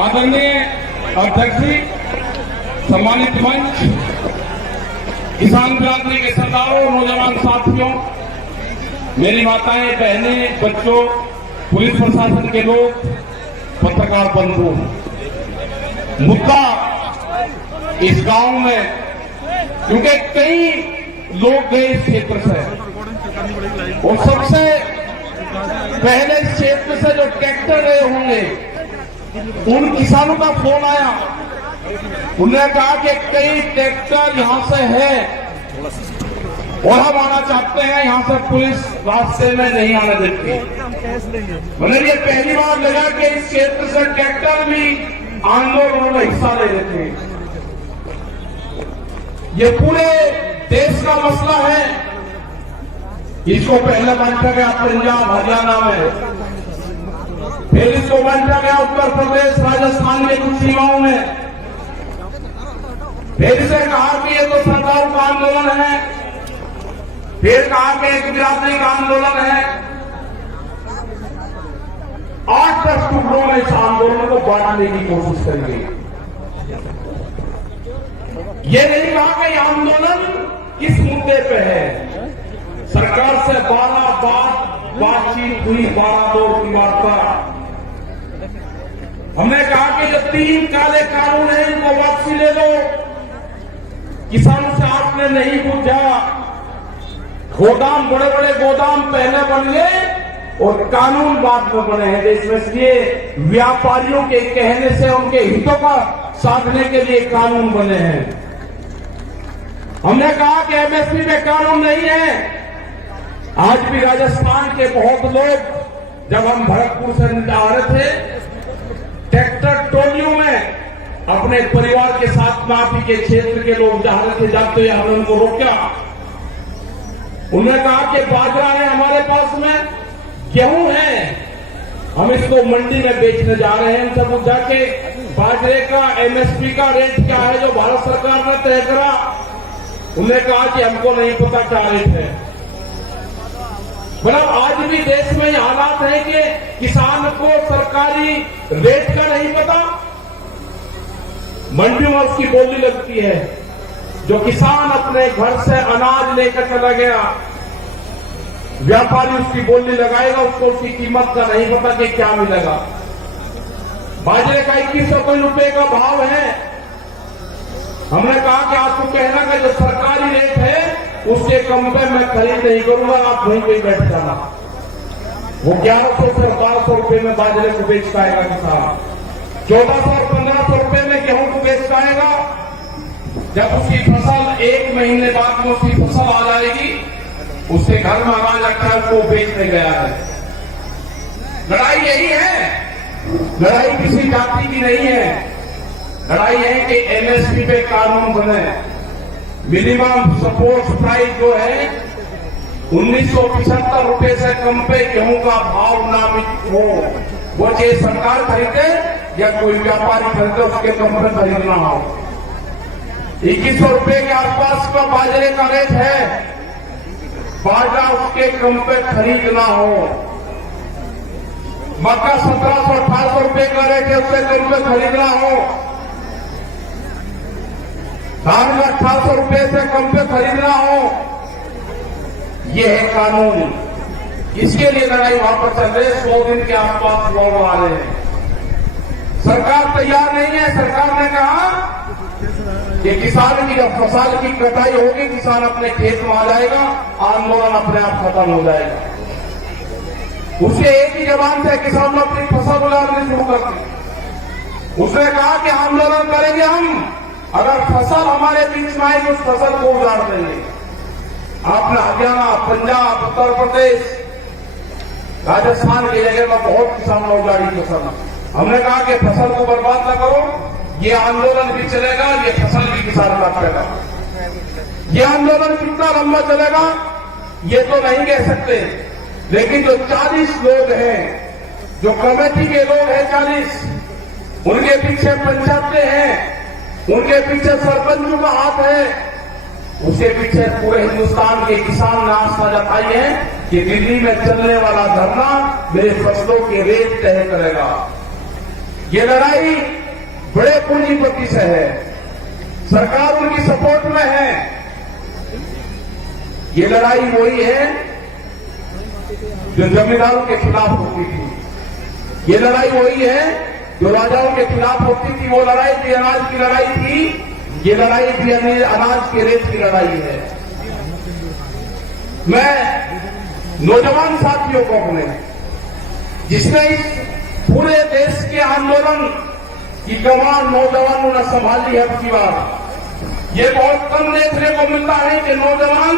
आदरणीय अध्यक्ष जी, सम्मानित मंच, किसान बिरादरी के सरदारों, नौजवान साथियों, मेरी माताएं, बहनें, बच्चों, पुलिस प्रशासन के लोग, पत्रकार बंधु, मुद्दा इस गांव में, क्योंकि कई लोग गए इस क्षेत्र से और सबसे पहले इस क्षेत्र से जो ट्रैक्टर गए होंगे उन किसानों का फोन आया। उन्होंने कहा कि कई ट्रैक्टर यहां से है और हम आना चाहते हैं, यहां से पुलिस रास्ते में नहीं आने देती। मतलब ये पहली बार लगा कि इस क्षेत्र से ट्रैक्टर भी आंदोलन में हिस्सा ले लेते हैं। ये पूरे देश का मसला है। इसको पहले बांटा गया पंजाब हरियाणा में, फिर इसको बांटा गया उत्तर प्रदेश राजस्थान के कुछ सीमाओं में, फिर से कहा कि ये तो सरकार का आंदोलन है, फिर कहा कि एक बिरादरी का आंदोलन है। 8-10 टुकड़ों में इस आंदोलन को बांटने की कोशिश करेंगे। ये नहीं कहा कि आंदोलन किस मुद्दे पे है। सरकार से 12 बार बातचीत हुई, 12 दौर की वार्ता। हमने कहा कि जो 3 काले कानून हैं इनको वापसी ले लो। किसानों से आपने नहीं पूछा। गोदाम, बड़े बड़े गोदाम पहले बन गए और कानून बाद में बने हैं देश में, इसलिए व्यापारियों के कहने से उनके हितों का साधने के लिए कानून बने हैं। हमने कहा कि एमएसपी में कानून नहीं है। आज भी राजस्थान के बहुत लोग, जब हम भरतपुर से आ रहे थे, ट्रैक्टर टोलियों में अपने परिवार के साथ माफी के क्षेत्र के लोग जा रहे थे, जाते हुए हमने उनको रोका। उन्होंने कहा कि बाजरा है हमारे पास में, गेहूं है, हम इसको मंडी में बेचने जा रहे हैं। इनसे पूछा कि बाजरे का एमएसपी का रेट क्या है जो भारत सरकार ने तय करा। उन्होंने कहा कि हमको नहीं पता क्या रेट है। मतलब आज भी देश में ये हालात है कि किसान को सरकारी रेट का नहीं पता। मंडी में उसकी बोली लगती है। जो किसान अपने घर से अनाज लेकर चला गया, व्यापारी उसकी बोली लगाएगा, उसको उसकी कीमत का नहीं पता कि क्या मिलेगा। बाजरे का 2100 रुपए का भाव है। हमने कहा कि आपको कहना कि जो सरकारी रेट है उसके कम पे मैं खरीद नहीं करूंगा, आप वहीं पे बैठ जाना। वो 1100 से 1200 रुपए में बाजरे को बेच पाएगा किसान, 1400 और 1500 रुपए में गेहूं को बेच पाएगा। जब उसकी फसल 1 महीने बाद में उसकी फसल आ जाएगी, उसके घर में अनाज रखा है, उसको बेचने गया है। लड़ाई यही है। लड़ाई किसी जाति की नहीं है। लड़ाई है कि एमएसपी पे कानून बने। मिनिमम सपोर्ट प्राइस जो है 1975 रुपए से कम पे गेहूं का भाव नामित हो। वो चाहे सरकार खरीदे या कोई व्यापारी खरीदे, उसके कम पे खरीदना हो। 2100 रुपए के आसपास का बाजरे का रेट है, बाजरा उसके कम पे खरीदना हो। मक्का 1700-1800 रुपए का रेट है, उससे कम पे खरीदना हो। धान 1800 रुपए से कम पे खरीदना हो। ये है कानून। इसके लिए लड़ाई वहां पर चल रही है। 100 दिन के आसपास लोग आ रहे हैं। सरकार तैयार नहीं है। सरकार ने कहा कि किसान की जब फसल की कटाई होगी, किसान अपने खेत में आ जाएगा, आंदोलन अपने आप खत्म हो जाएगा। उसके एक ही जबान से किसान अपनी फसल उड़ानी शुरू कर दी। उसने कहा कि आंदोलन करेंगे हम, अगर फसल हमारे बीच में आएगी उस फसल को उजाड़ देंगे। आपने हरियाणा, पंजाब, उत्तर प्रदेश, राजस्थान की जगह में बहुत किसानों ने उजाड़ी फसल। हमने कहा कि फसल को बर्बाद न करो, ये आंदोलन भी चलेगा, ये फसल भी किसान काटेगा। ये आंदोलन कितना लंबा चलेगा ये तो नहीं कह सकते, लेकिन जो 40 लोग हैं, जो कमेटी के लोग हैं 40, उनके पीछे पंचायतें हैं, उनके पीछे सरपंचों का हाथ है, उसके पीछे पूरे हिंदुस्तान के किसान ने आस्था जताई है कि दिल्ली में चलने वाला धरना मेरे फसलों के रेट तय करेगा। ये लड़ाई बड़े पूंजीपति से है, सरकार उनकी सपोर्ट में है। ये लड़ाई वही है जो जमींदारों के खिलाफ होती थी। ये लड़ाई वही है जो राजाओं के खिलाफ होती थी। वो लड़ाई भी अनाज की लड़ाई थी, ये लड़ाई भी अनाज के रेट की लड़ाई है। मैं नौजवान साथियों को अपने, जिसने इस पूरे देश के आंदोलन की कमान नौजवानों ने संभाली है। अब की बार ये बहुत कम देखने को मिलता है कि नौजवान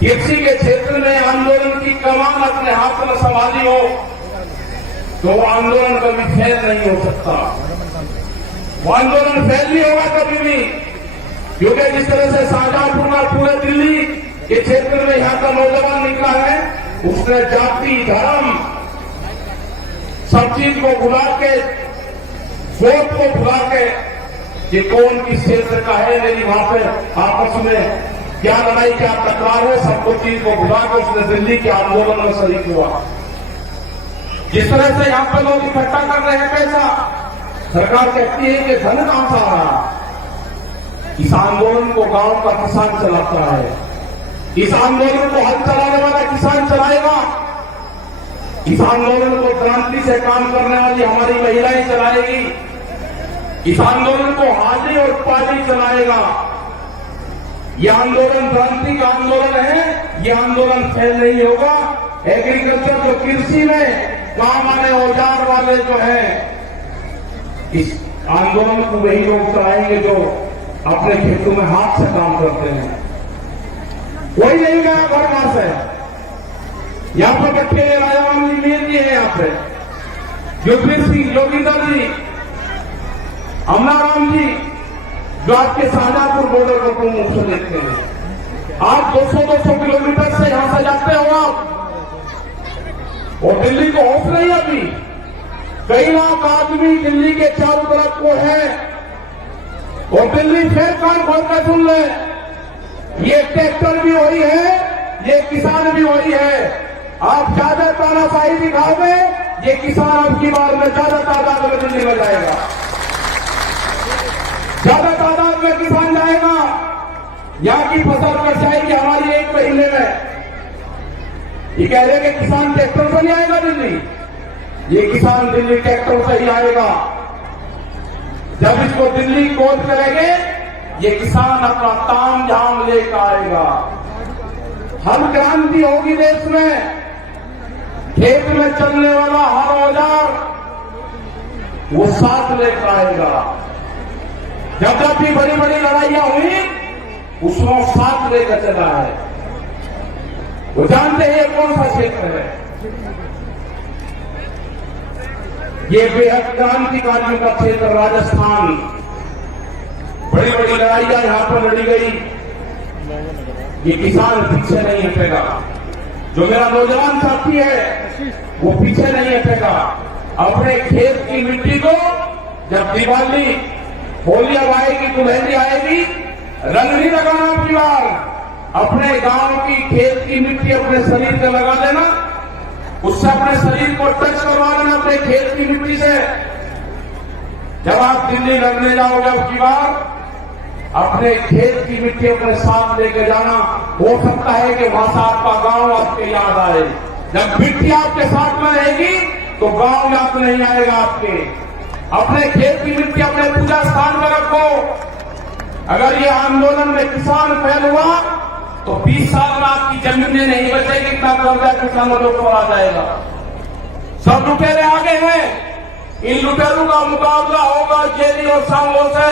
किसी के क्षेत्र में आंदोलन की कमान अपने हाथ में संभाली हो, तो वो आंदोलन कभी फेल नहीं हो सकता। वो आंदोलन फेल नहीं होगा कभी भी, क्योंकि जिस तरह से शाहजहांपुर और पूरे दिल्ली के क्षेत्र में यहां का नौजवान निकला है, उसने जाति धर्म सब चीज को भुला के, वोट को भुला के, कि कौन किस क्षेत्र का है, मेरी वहां पे आपस में क्या लड़ाई क्या टकरार है, सबको चीज को भुला के उसने दिल्ली के आंदोलन में शरीक हुआ। जिस तरह से यहां पर लोग इकट्ठा कर रहे हैं पैसा, सरकार कहती है कि धन कहां से आ रहा। इस आंदोलन को गांव का किसान चलाता है, इस आंदोलन को हल चलाने वाला किसान चलाएगा, इस आंदोलन को क्रांति से काम करने वाली हमारी महिलाएं चलाएगी, इस आंदोलन को हाजी और पाजी चलाएगा। यह आंदोलन क्रांति का आंदोलन है, यह आंदोलन फेल नहीं होगा। एग्रीकल्चर जो कृषि में काम आने औजार वाले जो है, इस आंदोलन को वही लोग चलाएंगे जो अपने खेतों में हाथ से काम करते हैं। कोई नहीं गया घर से। यहां पर बैठे राजाराम जी मेन जी है, यहां पे युगवीर सिंह, जोगिंदर जी, अमनाराम जी, जो आपके शाहजहांपुर बॉर्डर को प्रमुख से देखते हैं। आप 200-200 किलोमीटर से यहां से जाते हो आप, और दिल्ली को ऑफ नहीं अभी। कई लाख आदमी दिल्ली के चारों तरफ को है, और दिल्ली फिर कान खोल कर सुन ले, ये ट्रैक्टर भी वही है, ये किसान भी वही है। आप ज्यादा तानाशाही दिखाओगे, ये किसान अब की बार में ज्यादा तादाद में दिल्ली में जाएगा, ज्यादा तादाद में किसान जाएगा। यहां की फसल कट जाएगी हमारी 1 महीने में। ये कह रहे हैं कि किसान ट्रैक्टर से नहीं आएगा दिल्ली, ये किसान दिल्ली ट्रैक्टर से ही आएगा। जब इसको दिल्ली कोच करेंगे, ये किसान अपना ताम झाम लेकर आएगा। हर क्रांति होगी देश में। खेत में चलने वाला हर औजार वो साथ लेकर आएगा। जब जब भी बड़ी बड़ी लड़ाइयां हुई, उसमें साथ लेकर चला है। वो जानते हैं ये कौन सा क्षेत्र है। ये बेहद क्रांतिकारियों का क्षेत्र राजस्थान। बड़ी बड़ी लड़ाइयां यहां पर लड़ी गई, ये किसान पीछे नहीं हटेगा। जो मेरा नौजवान साथी है वो पीछे नहीं हटेगा। अपने खेत की मिट्टी को जब दिवाली होली अब आएगी, दुल्हनी आएगी, रंग नहीं लगाना आपकी बार। अपने गांव की खेत की मिट्टी अपने शरीर पे लगा देना, उससे अपने शरीर को टच करवा लेना अपने खेत की मिट्टी से। जब आप दिल्ली लड़ने जाओगे अब की बार, अपने खेत की मिट्टी अपने साथ लेके जाना। हो सकता है कि वहां से आपका गांव आपके याद आए। जब मिट्टी आपके साथ में रहेगी तो गांव याद नहीं आएगा आपके। अपने खेत की मिट्टी अपने पूजा स्थान में रखो। अगर ये आंदोलन में किसान फेल हुआ तो 20 साल में आपकी जमीनें नहीं बचेगी, इतना कर्जा किसानों के ऊपर आ जाएगा। सब लुटेरे आगे हैं, इन लुटेरों का मुकाबला होगा जेली और सांगों से,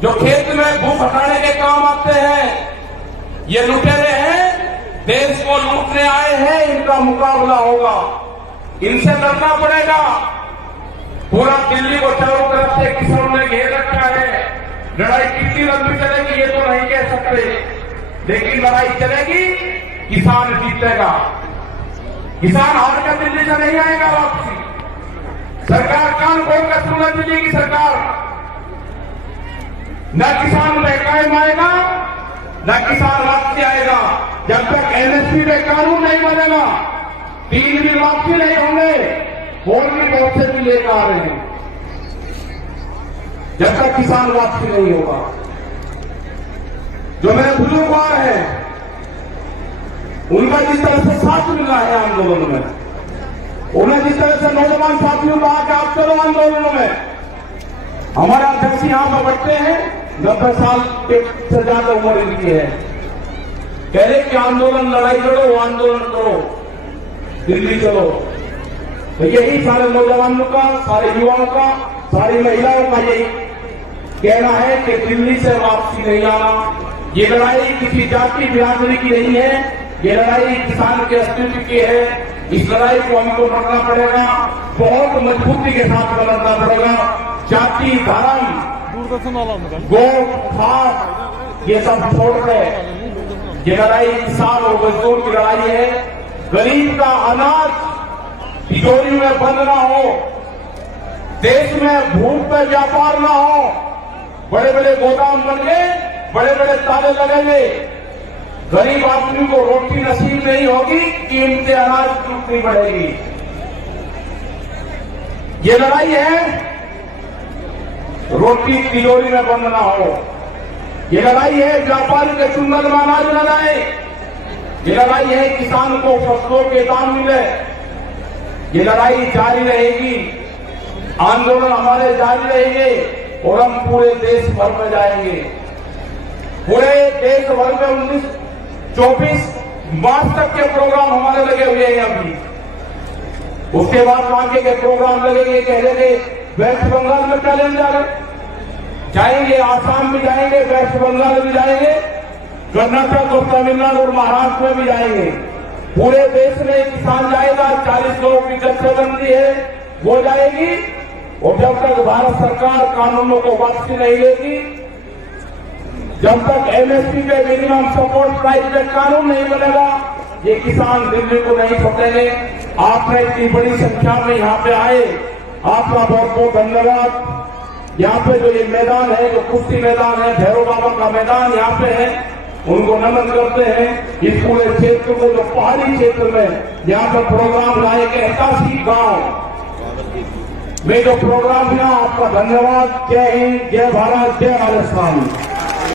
जो खेत में भूख हटाने के काम आते हैं। ये लुटेरे हैं, देश को लूटने आए हैं, इनका मुकाबला होगा, इनसे लड़ना पड़ेगा। पूरा दिल्ली को चारों तरफ से किसानों ने घेर रखा है। लड़ाई कितनी लंबी चलेगी ये तो नहीं कह सकते, लेकिन लड़ाई चलेगी, किसान जीतेगा। किसान हार कर दिल्ली से नहीं आएगा वापसी। सरकार कान खोल कर सुनना, दिल्ली की सरकार न किसान महकाम आएगा, न किसान वापसी आएगा। जब तक एमएसपी में कानून नहीं बनेगा, 3 दिन वापसी नहीं होंगे। और भी बहुत से भी लेकर आ रहे हैं, जब तक किसान वापसी नहीं होगा। जो मेरे बुजुर्ग हैं, उनका जिस तरह से साथ मिल रहा है आंदोलन में, उन्हें जिस तरह से नौजवान साथियों कहा कि आप चलो आंदोलनों में, हमारे अध्यक्ष यहां पर बैठते हैं, 90 साल से ज्यादा उम्र इनकी है, कह रहे कि आंदोलन लड़ाई लड़ो, आंदोलन करो, दिल्ली चलो। तो यही सारे नौजवानों का, सारे युवाओं का, सारी महिलाओं का यही कहना है कि दिल्ली से वापसी नहीं आना। ये लड़ाई किसी जाति बिरादरी की नहीं है, ये लड़ाई किसान के अस्तित्व की है। इस लड़ाई को हमको लड़ना पड़ेगा, बहुत मजबूती के साथ लड़ना पड़ेगा। जाति, धर्म, गोट, खास ये सब छोड़ कर ये लड़ाई किसान और मजदूर की लड़ाई है। गरीब का अनाज तिजोरी में बंद ना हो, देश में भूख पे व्यापार ना हो, बड़े बड़े गोदाम बन गए, बड़े बड़े ताले लगेंगे, गरीब आदमी को रोटी नसीब नहीं होगी, कीमतें अनाज की उतनी बढ़ेगी। ये लड़ाई है रोटी तिजोरी में बंद ना हो, ये लड़ाई है व्यापारी के चुंगल में अनाज न जाए, ये लड़ाई है किसान को फसलों के दाम मिले। ये लड़ाई जारी रहेगी, आंदोलन हमारे जारी रहेंगे और हम पूरे देश भर में जाएंगे। पूरे देश भर में 24 मार्च तक के प्रोग्राम हमारे लगे हुए हैं अभी। उसके बाद आगे के प्रोग्राम लगेंगे, कह रहे वेस्ट बंगाल में कैलेंडर जाएंगे, आसाम में जाएंगे, वेस्ट बंगाल में जाएंगे, कर्नाटक और तमिलनाडु और महाराष्ट्र में भी जाएंगे। पूरे देश में किसान जाएगा। 40 लोगों की जत्थेबंदी है, वो जाएगी। और जब तक भारत सरकार कानूनों को वापसी नहीं लेगी, जब तक एमएसपी पे मिनिमम सपोर्ट प्राइस पे कानून नहीं बनेगा, ये किसान दिल्ली को नहीं छोड़ेंगे। आपने इतनी बड़ी संख्या में यहाँ पे आए, आपका बहुत बहुत धन्यवाद। यहाँ पे जो ये मैदान है, जो कुश्ती मैदान है, भैरव बाबा का मैदान यहाँ पे है, उनको नमन करते हैं। इस पूरे क्षेत्र को, जो पहाड़ी क्षेत्र में यहाँ पर प्रोग्राम लाए के 81 गांव में जो प्रोग्राम किया, आपका धन्यवाद। जय हिंद, जय भारत, जय राजस्थान।